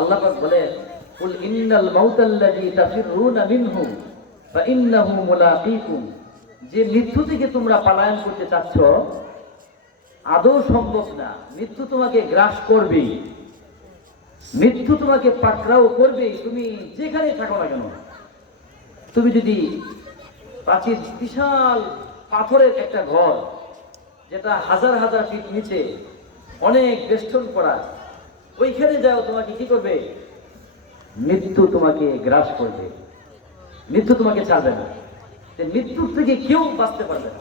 আল্লাহ পাক বলেন, কুল ইন্নাল মাউতাল্লাযী তাফিররুনা মিনহু ফাইন্নাহু মুলাকীকুম, যে মৃত্যু থেকে তোমরা পলায়ন করতে চাচ্ছ আদৌ সম্ভব না। মৃত্যু তোমাকে গ্রাস করবেই, মৃত্যু তোমাকে পাকড়াও করবেই, তুমি যেখানে থাকো না কেন। তুমি যদি প্রাচীর বিশাল পাথরের একটা ঘর, যেটা হাজার হাজার ফিট নিচে অনেক বেষ্টন করা, ওইখানে যাও, তোমাকে কি করবে? মৃত্যু তোমাকে গ্রাস করবে, মৃত্যু তোমাকে ছাড়বে না। মৃত্যুর থেকে কেউ বাঁচতে পারবে না।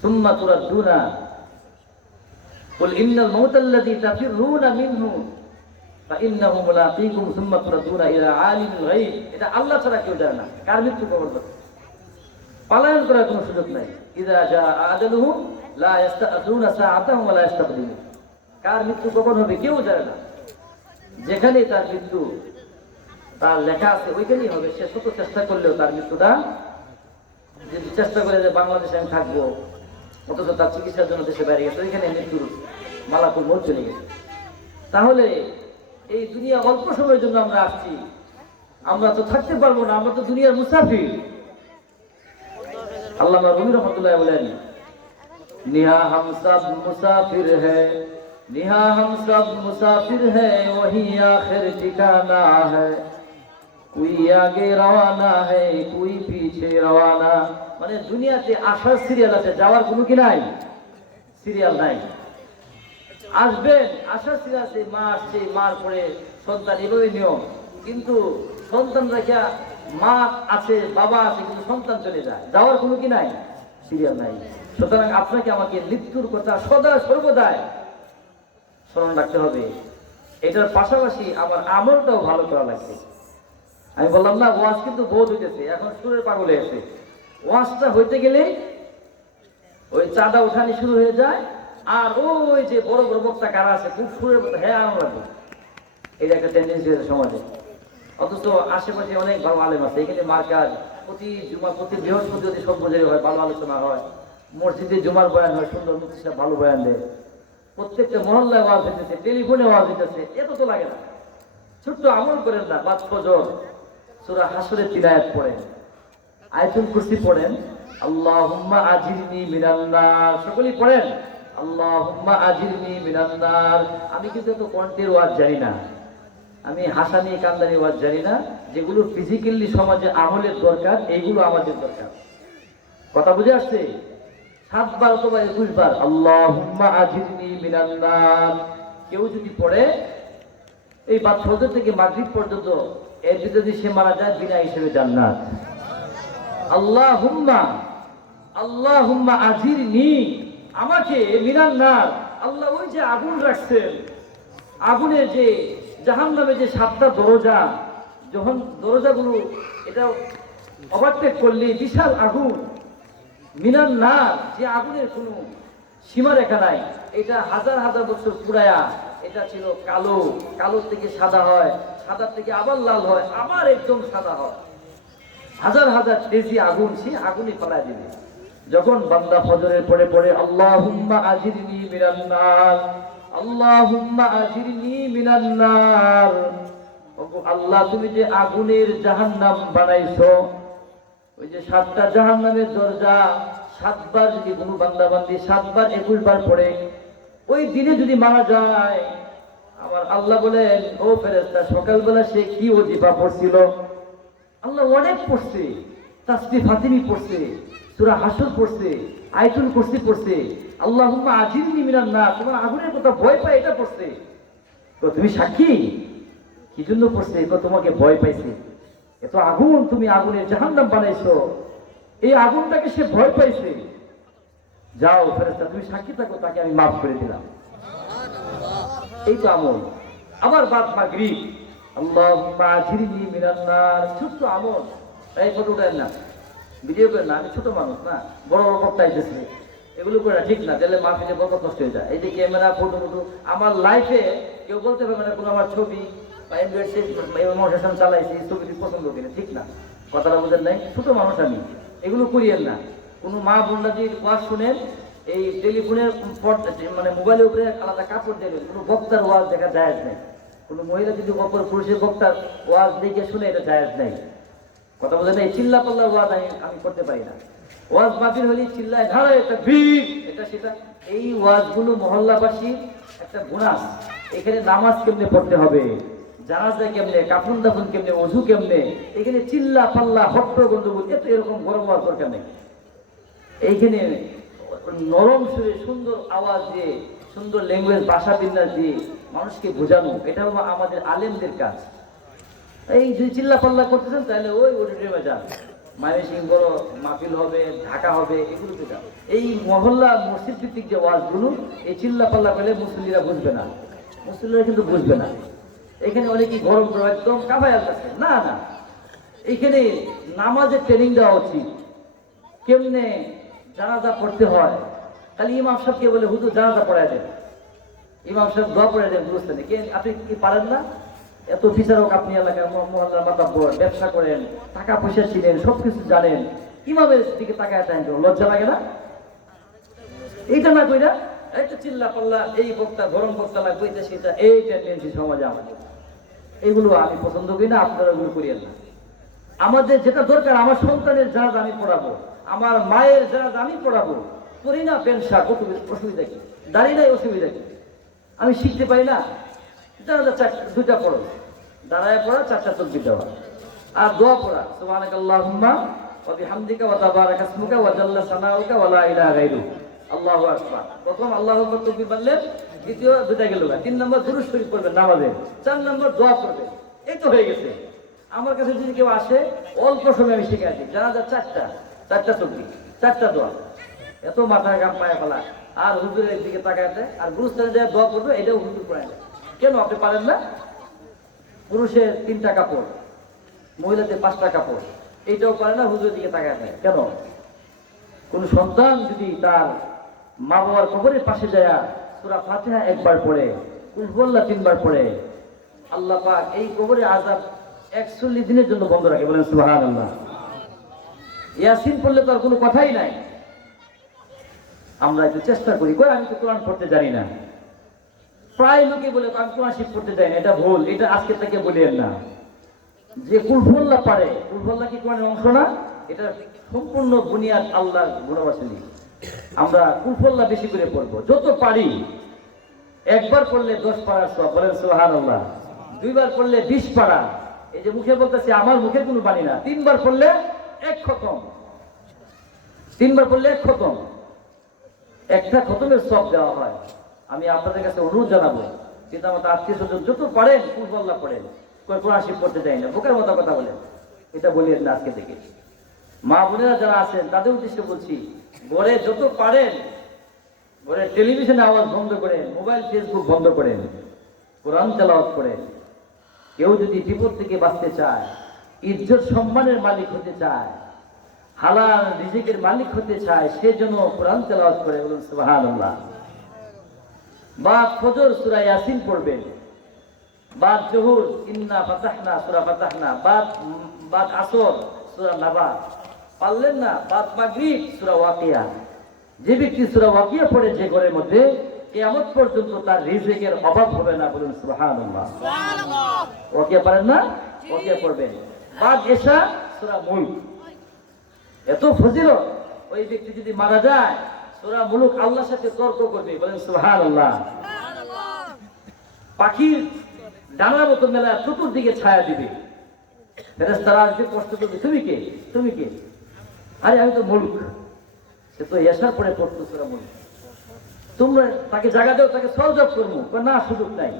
সুম্মা তুরাদ্দুনা কুল ইন্নাল মাউতাল্লাযী তাফিররুনা মিনহু ফাইন্নাহু মুলাকীকুম সুম্মা তুরাদ্দুনা ইলা আলিমিল গায়ব। এটা আল্লাহ ছাড়া কেউ জানে না কার মৃত্যু কখন হবে। পলায়ন করার কোনো সুযোগ নাই। ইযা জা আজালুহুম লা ইস্তাআযুনা সাআতাহুম ওয়া লা ইস্তাকদিমুন। কার মৃত্যু কখন হবে কেউ জানে না। যেখানে তার মৃত্যু তার লেখা আছে ওইখানেই হবে। সে শত চেষ্টা করলেও তার মৃত্যুটা, যদি চেষ্টা করে যে বাংলাদেশে আমি থাকবো, অথচ তার চিকিৎসার জন্য দেশে বাইরে গেছে, ওইখানে মৃত্যুর মালাকুল মউত চলে গেছে। তাহলে এই দুনিয়া অল্প সময়ের জন্য আমরা আসছি, আমরা তো থাকতে পারবো না, আমরা তো দুনিয়ার মুসাফির। আল্লামা রুমি রহমাতুল্লাহ বলেন, নিহা হাম সব মুসাফির হ্যায়, নিহা হাম সব মুসাফির হ্যায়, ওহি আখির ঠিকানা হ্যায়, কুই আগে রওয়ানা হ্যায়, কুই পিছে রওয়ানা। মানে দুনিয়াতে আসার সিরিয়াল আছে, যাওয়ার কোনো কি নাই, সিরিয়াল নাই। আসবেন, আসার সিরিয়াল আছে, মা আসছে, মার পরে সন্তান, এভাবে নিয়ম। কিন্তু সন্তান রেখা মা আছে, বাবা আছে, কিন্তু সন্তান চলে যায়, যাওয়ার কোনো কি নাই, সিরিয়াল নাই। সুতরাং আপনাকে আমাকে মৃত্যুর কথা সদা সর্বদাই স্মরণ রাখতে হবে। এটার পাশাপাশি আমার আমলটাও ভালো করা লাগবে। আমি বললাম না, ওয়াজ কিন্তু বোধ হইতেছে, এখন সুরের পাগলে আছে। ওয়াজটা হইতে গেলে ওই চাঁদা উঠানি শুরু হয়ে যায়, আর ওই যে বড় বড় বক্তা কারা আছে খুব সুরের মতো হ্যাঁ আনো লাগবে, এটা একটা টেন্ডেন্সি হয়েছে সমাজে। অথচ আশেপাশে অনেক ভালো আলেম আছে, এখানে মার্কাজ প্রতি জুমা, প্রতি বৃহস্পতি যদি সব বোঝাই হয়, ভালো আলোচনা হয়, মসজিদে জুমার বয়ান হয়, সুন্দর মুক্তি সাহেব ভালো বয়ান দেয়, প্রত্যেকটা মহল্লায় ওয়াজ হইতেছে, টেলিফোনে ওয়াজ হইতেছে, এত তো লাগে না। ছোট্ট আমল করেন না, বাদ ফজর সূরা হাসরের 3 আয়াত পড়েন, আয়াতুল কুরসি পড়েন, আল্লাহুম্মা আজিরনি মিনান নার, সকলেই পড়েন আল্লাহুম্মা আজিরনি মিনান নার। আমি কিন্তু তো কণ্ঠের ওয়াজ জানি না, আমি হাসানি কান্দানি ওয়াজ জানি না, যেগুলো ফিজিক্যালি সমাজে আমলের দরকার এইগুলো আমাদের দরকার। কথা বুঝে আসছে? 7 বার অথবা 21 বার আল্লাহুম্মা আজিরনি মিনান নার কেউ যদি পড়ে, এই বাদ ফজর থেকে মাগরিব পর্যন্ত, এর ভিতরে যদি সে মারা যায় বিনা হিসেবে জান্নাত। আল্লাহুম্মা, আল্লাহুম্মা আজিরনি, আমাকে মিনান নার। আল্লাহ ওই যে আগুন রাখছেন, আগুনের যে জাহান্নামে যে 7টা দরজা, যখন দরজাগুলো এটা ওভারটেক করলে বিশাল আগুন, মিনান নার, যে আগুনের কোনো সীমারেখা নাই, এটা হাজার হাজার বছর পুরায়া এটা ছিল কালো, কালো থেকে সাদা হয়, সাদা থেকে আবার লাল হয়, আবার একদম সাদা হয়, হাজার হাজার তেজি আগুন, সে আগুনে ফেলায় দিবে। যখন বান্দা ফজরের পরে পড়ে আল্লাহুম্মা আজিরনি মিনান নার, আল্লাহুম্মা আজিরনি মিনান নার, আল্লাহ তুমি যে আগুনের জাহান্নাম বানাইছো, ওই যে 7টা জাহান্নামের দরজা 7 বার যদি কোনো বান্দা বান্দি 7 বার 21 বার পড়ে, ওই দিনে যদি মারা যায়, আমার আল্লাহ বলেন, ও ফেরেশতা, সকালবেলা সে কি ওজিফা পড়ছিল? আল্লাহ অনেক পড়ছে, তাসবিহ ফাতিমি পড়ছে, সূরা হাসর পড়ছে, আয়াতুল কুরসি পড়ছে, আল্লাহুম্মা আজিরনি মিনান নার, তোমার আগুনের কথা ভয় পায় এটা পড়ছে। তো তুমি সাক্ষী কি জন্য পড়ছে? তোমাকে ভয় পাইছে, এত আগুন, তুমি আগুনের জাহান্নাম বানাইছো, এই আগুনটাকে সে ভয় পাইছে। যাও ফেরেশতা, তুমি সাক্ষী থাকো, তাকে আমি মাফ করে দিলাম। এই তো আমল। আবার বাদ মাগরিব আল্লাহুম্মা আজিরনি মিনান নার, ছোট্ট আমল। এই ফটো উঠায় না, ভিডিও করে না, আমি ছোট মানুষ না, বড় বড় বক্তা আইতেছে, এগুলো করে ঠিক না, তাহলে মাহফিলে বরকত নষ্ট হয়ে যায়। এই যে ক্যামেরা, ফটো ফটো, আমার লাইফে কেউ বলতে পারবে না কোনো আমার ছবি বা মোটিভেশন চালাইছি, ছবিটি পছন্দ কিনা, ঠিক না, কথাটা বোঝেন নাই? ছোট মানুষ আমি, এগুলো করিয়েন না। কোনো মা বোনরা যদি ওয়াজ শুনেন, এই টেলিফোনের মানে মোবাইলের উপরে আলাদা কাপড় দেবেন, কোনো বক্তার ওয়াজ দেখা যায় না। কোনো মহিলা যদি অপর পুরুষের বক্তার ওয়াজ দেখে শুনে এটা জায়েজ নাই। কথা বলে না, এই চিল্লা পাল্লার ওয়াজ আমি করতে পারি না। ওয়াজ মাহফিল হলে চিল্লায় ধারা একটা ভিড় এটা সেটা, এই ওয়াজগুলো মহল্লাবাসী একটা বোনাস। এখানে নামাজ কেমনে পড়তে হবে, জানাজা কেমনে, কাফন দাফন কেমনে, ওযু কেমনে, এখানে চিল্লা পাল্লা হট্ট গন্ডগোল এত এরকম গরম হওয়ার দরকার নেই। এইখানে নরম সুরে সুন্দর আওয়াজ দিয়ে, সুন্দর ল্যাঙ্গুয়েজ ভাষা বিন্যাস দিয়ে মানুষকে বোঝানো, এটা হলো আমাদের আলেমদের কাজ। এই যদি চিল্লা পাল্লা করতেছেন তাহলে ওই অডিটোরিয়ামে যান, ময়মনসিংহ বড় মাহফিল হবে, ঢাকা হবে, এগুলোতে যান। এই মহল্লা মসজিদ ভিত্তিক যে ওয়াজগুলো, এই চিল্লা পাল্লা করলে মুসলিমরা বুঝবে না, মুসলিমরা কিন্তু বুঝবে না। এখানে অনেকেই গরম করে একদম কাবায় আসছে, না না, এইখানে নামাজের ট্রেনিং দেওয়া উচিত, কেমনে জানাজা পড়তে হয়। খালি ইমাম সাহেবকে বলে হুজুর জানাজা পড়ায় দেন, ইমাম সাহেব দোয়া পড়ায় দেন গুরুস্থানে, কে আপনি কি পারেন না? এত বিচারক আপনি, এলাকায় মহল্লার মাতাব্বর, ব্যবসা করেন, টাকা পয়সা ছিলেন, সবকিছু জানেন, ইমামের দিকে তাকায় তাই লজ্জা লাগে না? এইটা না কইরা একটা চিল্লা পাল্লা, এই বক্তা গরম বক্তা লাগবে, এটা সেটা, এই টেন্ডেন্সি সমাজে আমাদের। এগুলো আমি পছন্দ করি না, আপনারা এগুলো করিয়েন না। আমাদের যেটা দরকার, আমার সন্তানের জানাজা আমি পড়াবো, আমার মায়ের জানাজা আমি পড়াবো। করি না পেনশা, কত অসুবিধা কি? দাঁড়িয়ে নাই অসুবিধা কি? আমি শিখতে পারি না? জানাজা দুইটা পড়ো, দাঁড়ায় পড়া, চারটা তকবীর দেওয়া, আর দোয়া পড়া, সুবহানাকাল্লাহুম্মা ওয়া বিহামদিকা ওয়া তাবারাকা ইসমুকা ওয়া জাল্লা সানাউকা ওয়া লা ইলাহা গায়রুক, আল্লাহু আকবার। প্রথম আল্লাহু আকবার তকবীর বললেন, দ্বিতীয় দুইটা গেল, তিন নম্বর দুরূদ শরীফ পড়বেন নামাজে, চার নম্বর দোয়া করবেন। এই তো হয়ে গেছে। আমার কাছে যদি কেউ আসে, অল্প সময় আমি শিখে আসি, জানাজা চারটা তকবীর, চারটা দোয়া, এত মাথায় গাম পায়ে ফেলা, আর হুজুরের দিকে তাকাতে, আর গুরুস্থানে যায় দোয়া করবে, এটাও হুজুর পড়ায় না। কেন আপনি পারেন না? পুরুষের 3টা কাপড়, মহিলাদের 5টা কাপড়, এইটাও পারে না, হুজুরের দিকে তাকায় দেয় কেন? কোন সন্তান যদি তার মা বাবার কবরের পাশে যায় সূরা ফাতিহা একবার পড়ে, কুল হুয়াল্লাহ 3বার পড়ে, আল্লাহ পাক এই কবরের আযাব 41 দিনের জন্য বন্ধ রাখে। বলেন সুবহানাল্লাহ। ইয়াসিন পড়লে তো আর কোনো কথাই নাই। আমরা একটু চেষ্টা করি, আমি তো কোরআন পড়তে জানি না। প্রায় লোকে বলে আমি কোরআন শিখ পড়তে যাই না, এটা ভুল, এটা আজকে থেকে বলিয়েন না। যে কুল হুয়াল্লাহ পারে, কুল হুয়াল্লাহ কি কোরআনের অংশ না? এটা সম্পূর্ণ বুনিয়াদ আল্লাহর গুণবাচনী। আমরা কুল হুয়াল্লাহ বেশি করে পড়বো, যত পারি। একবার পড়লে 10 পারার সওয়াব, বলেন সুবহানাল্লাহ। 2বার পড়লে 20 পারা। এই যে মুখে বলতেছি, আমার মুখের কোনো বাণী না। 3বার পড়লে 1 খতম, 3বার পড়লে 1 খতম, একটা খতমের সওয়াব দেওয়া হয়। আমি আপনাদের কাছে অনুরোধ জানাবো, কিন্তু আমাদের আত্মীয় স্বজন যত পারেন কুল হুয়াল্লাহ পড়েন, কোরআন শিখ পড়তে যাই না, বুকের মতো কথা বলেন, এটা বলিয়েন না আজকে থেকে। মা বোনেরা যারা আছেন তাদের উদ্দেশ্যে বলছি, ঘরে যত পারেন, ঘরে টেলিভিশনে আওয়াজ বন্ধ করেন, মোবাইল ফেসবুক বন্ধ করেন, কোরআন তেলাওয়াত করেন। কেউ যদি বিপদ থেকে বাঁচতে চায়, ইজ্জত সম্মানের মালিক হতে চায়, হালাল রিজিকের মালিক হতে চায়, সেজন্য কোরআন তেলাওয়াত করে। বলুন সুবহানাল্লাহ। বাদ ফজর সূরা ইয়াসিন পড়বেন, বাদ জোহর ইন্না ফাতাহনা সূরা ফাতাহনা, বাদ আসর সূরা নাবা, পারলেন না বাদ মাগরিব সূরা ওয়াকিয়া। যে ব্যক্তি সূরা ওয়াকিয়া পড়ে যে ঘরের মধ্যে, কিয়ামত পর্যন্ত তার রিজিকের অভাব হবে না। বলুন সুবহানাল্লাহ। ওয়াকিয়া পারেন না? ওয়াকিয়া পড়বেন। বাদ এশা সূরা মুলক, এত ফজিলত। ওই ব্যক্তি যদি মারা যায়, সূরা মুলক আল্লাহর সাথে তর্ক করবে। বলেন সুবহানাল্লাহ। পাখির ডানার মতো মেলা চতুর্দিকে ছায়া দিবে, ফেরেশতারা আসবে, প্রশ্ন করবে তুমি কে, তুমি কে? আরে আমি তো মুলক। সে তো এশার পরে পড়তো সূরা মুলক। তোমরা তাকে জায়গা দাও, তাকে সহযোগ করবো না, সুযোগ নাই।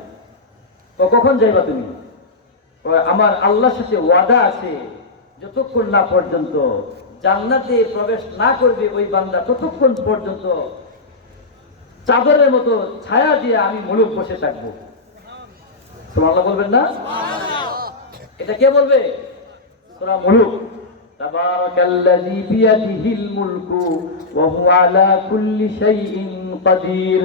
কখন যাইবা তুমি? আমার আল্লাহর সাথে ওয়াদা আছে, যতক্ষণ না পর্যন্ত জান্নাতে প্রবেশ না করবে ওই বান্দা, ততক্ষণ পর্যন্ত চাদরের মতো ছায়া দিয়ে আমি মুলক বসে থাকবো। সুবহানাল্লাহ বলবেন না? এটা কে বলবে? সূরা মুলক। তাবারাকাল্লাযী বিয়াদিহিল মুলকু ওয়া হুয়া আলা কুল্লি শাইইন কাদির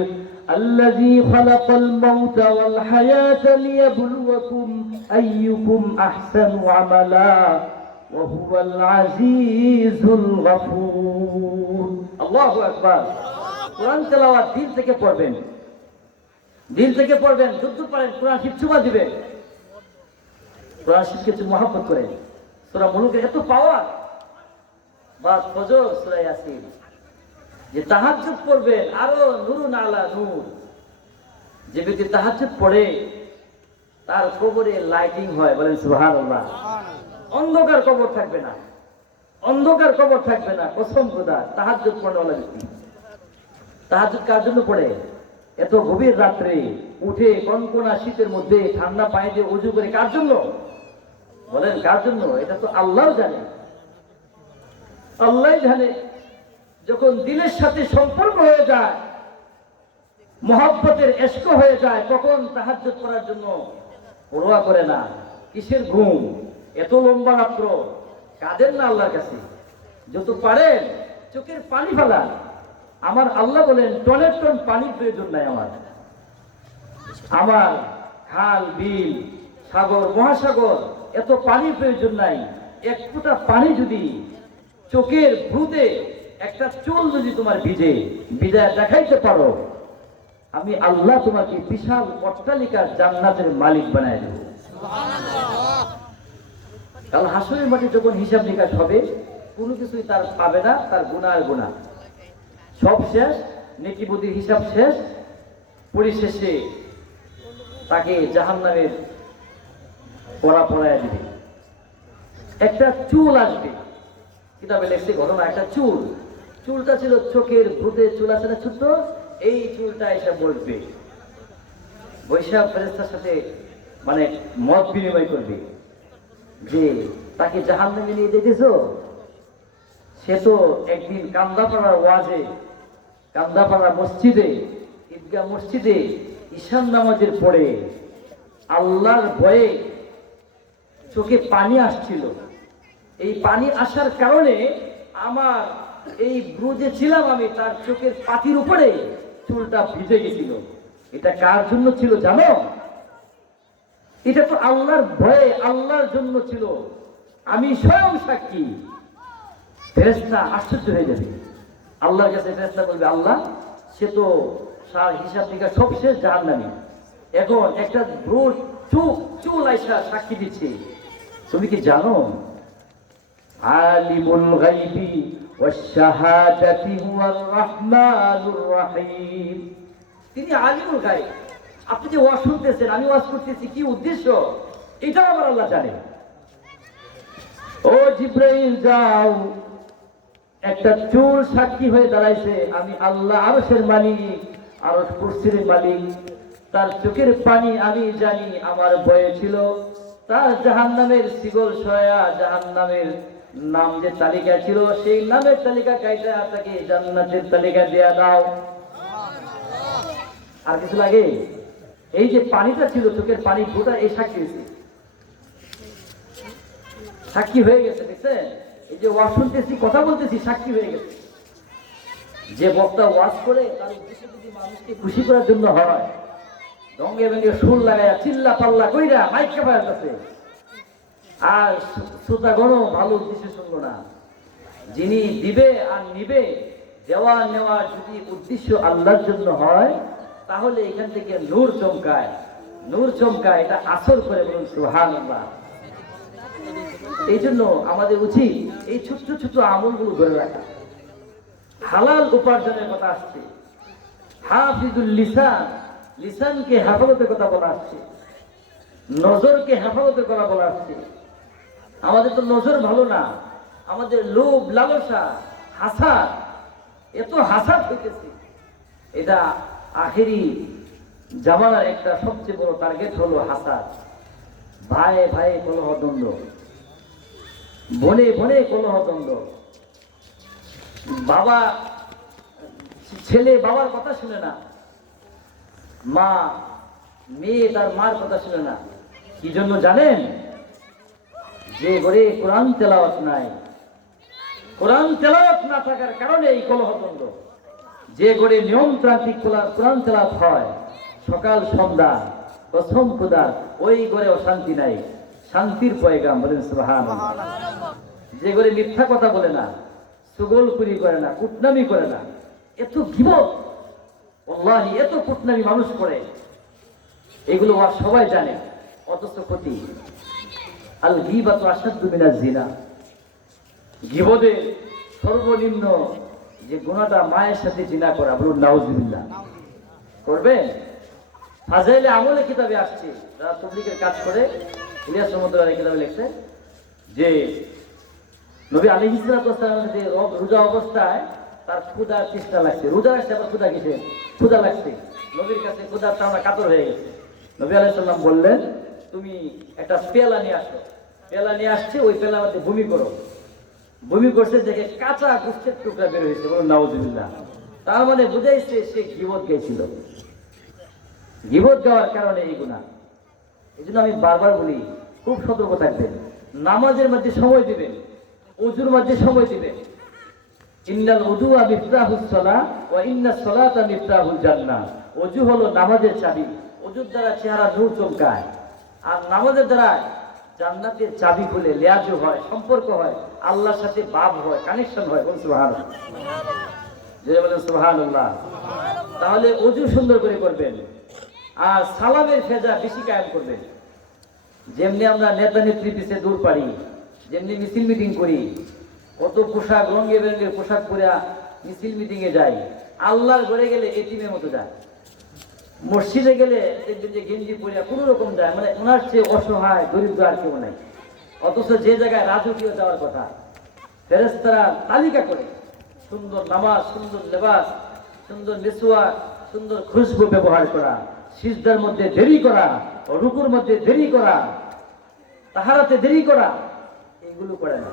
আল্লাযী খালাকাল মাউতা ওয়াল হায়াতা লিয়াবলুয়াকুম আইয়ুকুম আহসানু আমালা ওয়া হুয়াল আজিজুল গফুর। আল্লাহু আকবার। কোরআন তেলাওয়াত দিল থেকে পড়বেন। দিল থেকে পড়বেন, যুদ্ধ পারেন, কোরআন শিব চুমা দিবেন, কোরআন শিবকে মহব্বত করে। সূরা মুলুকের এত পাওয়ার, বা ফজর, সূরা ইয়াসিন, যে তাহাজ্জুদ পড়বেন আরো নূরুন আলা নূর। যে ব্যক্তি তাহাজ্জুদ পড়ে তার কবরে লাইটিং হয়, বলেন সুবহানাল্লাহ। অন্ধকার কবর থাকবে না, অন্ধকার কবর থাকবে না, কসম খোদা। তাহাজ্জুদ পড়নেওয়ালা ব্যক্তি। তাহাজ্জুদ কার জন্য পড়ে? এত গভীর রাত্রে উঠে কনকনা শীতের মধ্যে ঠান্ডা পানি দিয়ে ওযু করে, কার জন্য বলেন? কার জন্য? এটা তো আল্লাহ জানে, আল্লাহ জানে। যখন দিলের সাথে সম্পর্ক হয়ে যায়, মহব্বতের ইশক হয়ে যায়, তখন তাহাজ্জুদ করার জন্য পরোয়া করে না। কিসের ঘুম? এত লম্বা রাত্র কাঁদেন না আল্লাহর কাছে? যত পারেন চোখের পানি ফেলান। আমার আল্লাহ বলেন, টনের টন পানির প্রয়োজন নাই আমার। আমার খাল, বিল, সাগর, মহাসাগর, এত পানির প্রয়োজন নাই। এক ফোঁটা পানি যদি চোখের ভ্রুতে, একটা চুল যদি তোমার ভিজে বিদায় দেখাইতে পারো, আমি আল্লাহ তোমাকে বিশাল অট্টালিকার জান্নাতের মালিক বানায় দেব। কাল হাসরের মাঠে যখন হিসাব নিকাশ হবে, কোনো কিছুই তার পাবে না, তার গুনাহ আর গুনাহ সব শেষ, নেকি বদির হিসাব শেষ। পরিশেষে তাকে জাহান্নামের পড়া পড়ায় দিবে। একটা চুল আসবে, কিতাবে লেখছে ঘটনা, একটা চুল, চুলটা ছিল চোখের ভ্রুতে, চুল আছে না ছোট্ট, এই চুলটা এসে বসবে, বৈশাখ ফেরেশতার সাথে মানে মত বিনিময় করবে যে তাকে জাহান্নামে নিয়ে যেতেছো। সে তো একদিন কান্দাপাড়ার ওয়াজে, কান্দাপাড়া মসজিদে, ঈদগাহ মসজিদে ঈশান নামাজের পরে আল্লাহর ভয়ে চোখে পানি আসছিল। এই পানি আসার কারণে আমার এই ব্রুজে ছিলাম আমি, তার চোখের পাতির উপরে চুলটা ভিজে গেছিল। এটা কার জন্য ছিল জানো? এটা তো আল্লাহর ভয়ে, আল্লাহর জন্য ছিল। আমি স্বয়ং সাক্ষী। ফেরেশতা আশ্চর্য হয়ে যাবে, আল্লাহর কাছে ফেরেশতা বলবে, আল্লাহ সে তো হিসাব নিকাশ সব শেষ, জাহান্নামী, এখন একটা ব্রুজ চুল আইসা সাক্ষী দিচ্ছে। তুমি কি জানো আলিমুল গায়বি ওয়াশ শাহাদাতি হুয়ার রাহমানুর রহিম? তিনি আলিমুল গায়ব। আপনি যে ওয়াজ শুনতেছেন, আমি ওয়াজ করতেছি, কি উদ্দেশ্য এটা আমার আল্লাহ জানে। ও জিবরাইল যাও, একটা চুল সাক্ষী হয়ে দাঁড়াইছে, আমি আল্লাহ আরশের মালিক, আরশ কুরসির মালিক, তার চোখের পানি আমি জানি। আমার ভয়ে ছিল তার জাহান্নামের শিকল সয়া, জাহান্নামের নাম যে তালিকা ছিল, সেই নামের তালিকা কাইটা তাকে জান্নাতের তালিকা দেয়া দাও। আর কিছু লাগে? এই যে পানিটা ছিল, চোখের পানি গোটা, এই সাক্ষী হয়েছে, সাক্ষী হয়ে গেছে। দেখছেন, এই যে ওয়াজ শুনতেছি, কথা বলতেছি, সাক্ষী হয়ে গেছে। যে বক্তা ওয়াজ করে তার উদ্দেশ্য যদি মানুষকে খুশি করার জন্য হয়, রঙে রঙে সুর লাগায়া চিল্লা পাল্লা কইরা মাইক কাপায় কাছে, আর শ্রোতাগণ ভালো উদ্দেশ্যে শুনবো না। যিনি দিবে আর নিবে, দেওয়া নেওয়া যদি উদ্দেশ্য আল্লাহর জন্য হয়, তাহলে এখান থেকে নূর চমকায়, নূর চমকায়। এটা আসর করে, বলুন সুবহানাল্লাহ। এই জন্য আমাদের উচিত এই ছোট্ট ছোট্ট আমলগুলো ধরে রাখা। হালাল উপার্জনের কথা আসছে, হাফিজুল লিসান, লিসানকে হেফাজতের কথা বলা আসছে, নজরকে হেফাজতের কথা বলা আসছে। আমাদের তো নজর ভালো না, আমাদের লোভ, লালসা, হাসাদ, এত হাসাদ হইতেছে। এটা আখেরি জামানার একটা সবচেয়ে বড় টার্গেট হলো হাসাদ। ভাই ভাই কলহ দ্বন্দ্ব, বনে বনে কলহ দ্বন্দ্ব, বাবা ছেলে বাবার কথা শুনে না, মা মেয়ে তার মার কথা শুনে না। কি জন্য জানেন? যে ঘরে কোরআন তেলাওয়াত নাই, কোরআন তেলাওয়াত না থাকার কারণে এই কলহ দ্বন্দ্ব। যে ঘরে নিয়মতান্ত্রিক কোরআন তেলাওয়াত হয় সকাল সন্ধ্যা, কসম খোদা, ওই ঘরে অশান্তি নাই, শান্তির পয়গাম, বলেন সুবহানাল্লাহ। যে ঘরে মিথ্যা কথা বলে না, চুগলখুরি করে না, কুটনামি করে না, এত গীবত, আল্লাহি এত কুটনামি মানুষ করে, এগুলো আর সবাই জানে, অথচ ক্ষতি। আল গীবাতু আশাদ্দু মিনাজ জিনা, গীবতের সর্বনিম্ন যে গুনাহটা মায়ের সাথে জিনা করা, বলুন নাউজুবিল্লাহ। করবেন? ফাজাইলে আমলে কিতাবে আসছে, যারা তাবলীগের কাজ করে, ইলিয়াস রহমতুল্লাহ কিতাবে লিখছে যে নবী আলাইহিস সালাতু ওয়াস সালামের যে রোজা অবস্থায় তার ক্ষুধা তৃষ্ণা লাগছে, রোজা আসছে আবার ক্ষুধা কিসে, ক্ষুধা লাগছে, নবীর কাছে ক্ষুধার টানা কাতর হয়ে গেছে। নবী আলাইহিস সালাম বললেন, তুমি একটা পেয়ালা নিয়ে আসো। পেয়ালা নিয়ে আসছে, ওই পেয়ালার মধ্যে বমি করো। বমি করছে, দেখে কাঁচা গোশতের টুকরা বের হয়েছে, বলুন নাউজুবিল্লাহ। তার মানে বুঝাইছে সে গীবত গেছিল। গীবত গাওয়ার কারণে এই গুনাহ। এই জন্য আমি বারবার বলি, খুব সতর্ক থাকবেন, নামাজের মধ্যে সময় দিবেন, ওযুর মধ্যে সময় দিবেন। ইন্নাল উযুআ মিফতাহুস সালাহ ওয়া ইন্নাস সালাতা মিফতাহুল জান্নাহ। ওযু হলো নামাজের চাবি, ওযুর দ্বারা চেহারা নূর চমকায়, আর নামাজের দ্বারা জান্নাতের চাবি খুলে লিয়াজু হয়, সম্পর্ক হয়, আল্লাহর সাথে ভাব হয়, কানেকশন হয়। বলুন সুবহানাল্লাহ, যে বলেন সুবহানাল্লাহ। তাহলে ওযু সুন্দর করে করবেন, আর সালামের ফেজা বেশি কায়েম করবেন। যেমনি আমরা নেতা নেত্রী পিছিয়ে দূর পারি, যেমনি মিছিল মিটিং করি, কত পোশাক, রঙে বেরঙের পোশাক পরে মিছিল মিটিং এ যাই, আল্লাহর ঘরে গেলে এতিমের মতো যায়। মসজিদে গেলে দেখবেন যে গেঞ্জি পরিয়া কোন রকম যায়, মানে ওনার চেয়ে অসহায় দরিদ্র আর কেউ নাই। অথচ যে জায়গায় রাজকীয় যাওয়ার কথা, ফেরেশতারা তালিকা করে সুন্দর নামাজ, সুন্দর লেবাস, সুন্দর মিসওয়াক, সুন্দর খুশবু ব্যবহার করা, সিজদার মধ্যে দেরি করা, রুকুর মধ্যে দেরি করা, তাহারাতে দেরি করা, এইগুলো করে না।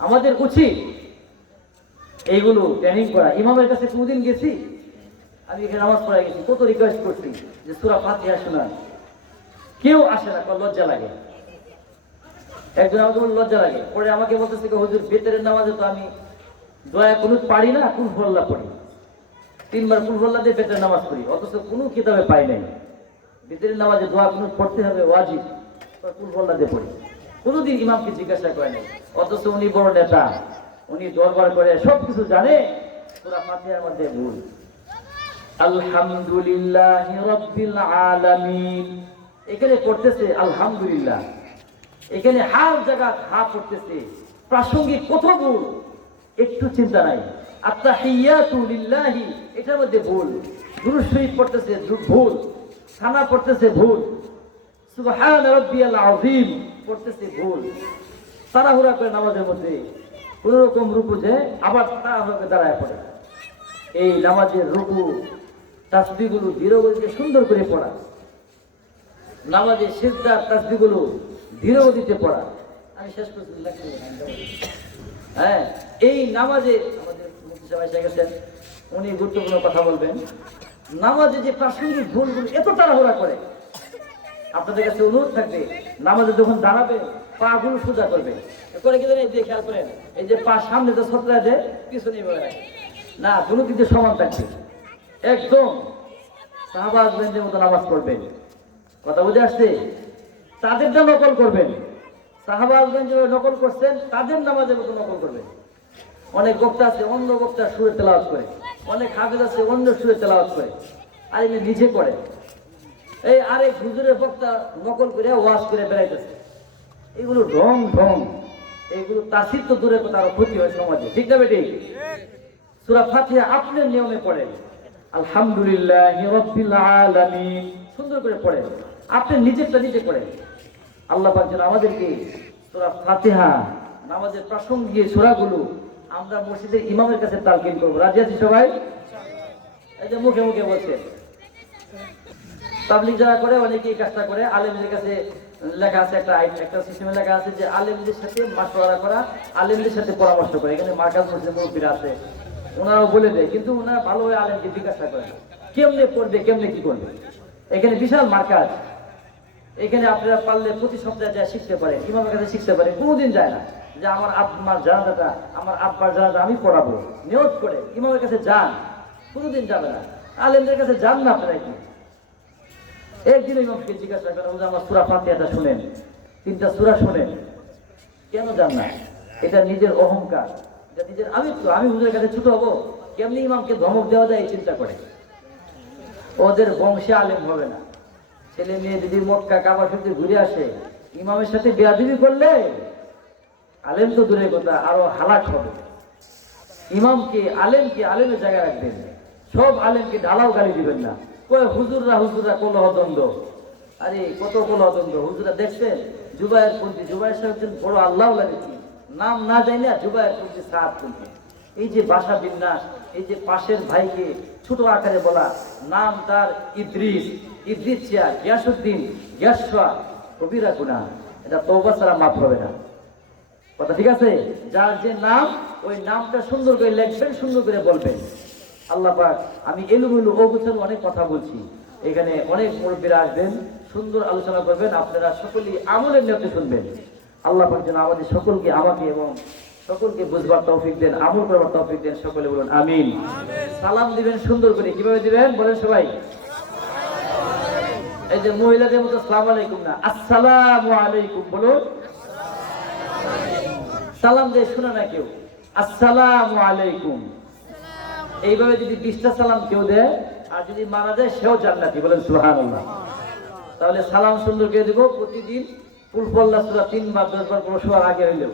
আমাদের উচিত এইগুলো ট্রেনিং করা। ইমামের কাছে কোনদিন গেছি, আমি এখানে নামাজ পড়ায় গেছি, কত রিকোয়েস্ট করছি যে সূরা ফাতিহা শোনান, কেউ আসে না, লজ্জা লাগে। একজন আমাকে বলল লজ্জা লাগে, পরে আমাকে বলতেছে হুজুর বেতের নামাজে তো আমি দোয়া কুনুত পারি না, কুল ফল্লা পড়ি, 3 বার কুল ফল্লা দিয়ে বেতের নামাজ পড়ি, অথচ কোনো কিতাবে পাই নাই বেতের নামাজে দোয়া কুনুত পড়তে হবে ওয়াজিব, কুল ফল্লা দিয়ে পড়ি। কোনোদিন ইমামকে জিজ্ঞাসা করে নাই, অথচ উনি বড় নেতা, উনি দরবার করে সবকিছু জানে, সূরা ফাতিহার মধ্যে ভুল। আলহামদুলিল্লাহি রাব্বিল আলামিন, এখানে পড়তেছে আলহামদুলিল্লাহ, এখানে হার জায়গা হা পড়তেছে, প্রাসঙ্গিক কত ভুল, একটু চিন্তা নাই। আত্তাহিয়াতু লিল্লাহি, এটার মধ্যে ভুল। দুরূদ শরীফ পড়তেছে ভুল, সানা পড়তেছে ভুল, সুবহান রাব্বিয়াল আযীম পড়তেছে ভুল। তাড়াহুড়া করে নামাজের মধ্যে কোন রকম রুকু যে আবার তাড়াহুড়া করে দাঁড়ায় পড়ে। এই নামাজের রুকু তাসবিহগুলো ধীর গতিতে সুন্দর করে পড়া, নামাজের সিজদার তাসবিহগুলো ধীর গতিতে পড়া। আমি শেষ করছি, হ্যাঁ, এই নামাজে আমাদের মুফতি সাহেব এসে গেছেন, উনি গুরুত্বপূর্ণ কথা বলবেন। নামাজে যে প্রাসঙ্গিক ভুলগুলো এত তাড়াহুড়া করে, আপনাদের কাছে অনুরোধ থাকবে, নামাজে যখন দাঁড়াবে পা গুলো সোজা করবে, করে গেলে এই যে খেয়াল করেন, এই যে পা সামনে যে ছত্রা দেয়, পিছনে না, দুটো দিকে সমান থাকবে, একদম সাহাবাদের মতো নামাজ পড়বেন। কথা বুঝে আসছে? তাদেরটা নকল করবেন, সাহাবাদের নকল করছেন, তাদের নামাজের মতো নকল করবেন। অনেক বক্তা আছে অন্য বক্তা সুরে তেলাওয়াত করে, অনেক হাফেজ আছে অন্য সুরে তেলাওয়াত করে, আর এমনি নিজে করে। এই আরেক হুজুরের বক্তা নকল করে ওয়াজ করে বেড়াইতেছে, এগুলো ঢং ঢং, এইগুলো তাসির তো দূরের কথা, আরো ক্ষতি হয় সমাজে, ঠিক না বেটি? সূরা ফাতিহা আপনার নিয়মে পড়েন, আলহামদুলিল্লাহি রাব্বিল আলামিন সুন্দর করে পড়েন, আপনি নিজেরটা নিজে করেন। আল্লাহ পাক যেন আমাদেরকে সূরা ফাতিহা, নামাজের প্রাসঙ্গিক সূরাগুলো আমরা মসজিদের ইমামের কাছে তালকিন করব। রাজি আছি সবাই? এই যে মুখে মুখে বলছে, তাবলীগ যারা করে অনেকেই কাজটা করে, আলেমদের কাছে লেখা আছে, একটা সিস্টেমে লেখা আছে যে আলেমদের সাথে মাশওয়ারা করা, আলেমদের সাথে পরামর্শ করে। এখানে মার্কাজ মসজিদের মুরব্বিরা আছে, ওনারাও বলে দেয়, কিন্তু ওনারা ভালোভাবে আলেমকে জিজ্ঞাসা করে কেমনে পড়বে, কেমনে কি করবে। এখানে বিশাল মার্কাজ, এখানে আপনারা পারলে প্রতি সপ্তাহে যা শিখতে পারে, ইমামের কাছে শিখতে পারে। কোনোদিন যায় না যে আমার আব্বার জানাজাটা, আমার আব্বার জানাজা আমি পড়াবো, নিয়ত করে ইমামের কাছে যান, কোনোদিন যাবে না। আলেমদের কাছে যান না আপনারা, কি একদিন ইমামকে জিজ্ঞাসা করেন, আমার সূরা ফাতিহাটা শুনেন, 3টা সূরা শুনেন, কেন যান না? এটা নিজের অহংকার, এটা নিজের আমিত্ব, আমি হুজুরের কাছে ছোট হবো, কেমনি ইমামকে ধমক দেওয়া যায় এই চিন্তা করে। ওদের বংশে আলেম হবে না, ছেলে মেয়ে যদি মক্কা কাবা শরীফে ঘুরে আসে, ইমামের সাথে বেয়াদবি করলে আলেম তো দূরের কথা, আরো হালাক হবে। ইমামকে আলেমকে আলেমের জায়গায় রাখবেন, সব আলেমকে ঢালাও গালি দিবেন না। কয় হুজুররা কলহদ্বন্দ্ব। আরে কত কলহদ্বন্দ্ব! হুজুরা দেখছেন জুবায়ের পন্থী, জুবায়ের সাহেব বড় আল্লাহ লাগেছি, নাম না যাই না জুবায়ের পন্থী সাহাব পন্থী। এই যে ভাষা বিন্যাস, এই যে পাশের ভাইকে ছোট আকারে বলা, নাম তার ইদ্রিস, ইদ্রিস চিয়া, গিয়াসউদ্দিন, গিয়াসা, কবিরা গুনাহ, এটা তওবা ছাড়া মাফ হবে না। কথা ঠিক আছে? যার যে নাম, ওই নামটা সুন্দর করে লিখবেন, সুন্দর করে বলবেন। আল্লাহ পাক, আমি এলোমেলো অগোছালো অনেক কথা বলছি, এখানে অনেক মুরব্বীরা আসবেন, সুন্দর আলোচনা করবেন, আপনারা সকলেই আমলের নিয়তে শুনবেন। আল্লাহ পাক যেন আমাদের সকলকে, আমাকে এবং সকলকে বুঝবার তৌফিক দেন, আমল করবার তৌফিক দেন। সকলে বলুন আমিন। সালাম দিবেন সুন্দর করে, কিভাবে দিবেন বলেন সবাই? এই যে মহিলাদের মতো আসসালামু আলাইকুম না, আসসালামু আলাইকুম বলুন। সালাম দিয়ে শোনা না কেউ, আসসালামু আলাইকুম। এইভাবে যদি 20টা সালাম কেউ দেয়, আর যদি মারা যায় সেও জান্নাতি, বলেন সুবহানাল্লাহ। তাহলে সালাম সুন্দর করে দেবো প্রতিদিন, ফুল পল্লা সূরা 3 বার 10 বার করে শোয়ার আগে হইলেও।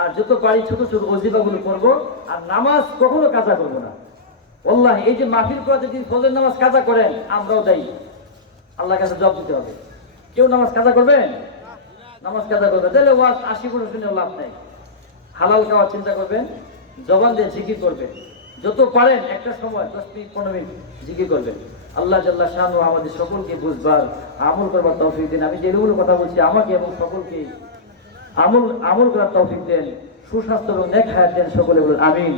আর যত পারি ছোট ছোট ওজিফাগুলো করবো, আর নামাজ কখনো কাজা করবো না। আল্লাহ, এই যে মাহফিল করা যদি ফজর নামাজ কাজা করেন, আমরাও দায়ী, আল্লাহর কাছে জবাব দিতে হবে। কেউ নামাজ কাজা করবেন? নামাজ কাজা করবেন, তাহলে ওয়াজ 80% শুনেও লাভ নাই। হালাল খাওয়ার চিন্তা করবেন, জবান দিয়ে জিকির করবেন, যত পারেন একটা সময় 10 মিনিট 15 মিনিট জিকির করবেন। আল্লাহ জাল্লা শানু আমাদের সকলকে বুঝবার, আমল করবার তৌফিক দিন। আমি যেগুলো কথা বলছি আমাকে এবং সকলকে আমল করার তৌফিক দেন, সুস্বাস্থ্য এবং নেক হায়াত দেন। সকলে বলুন আমিন।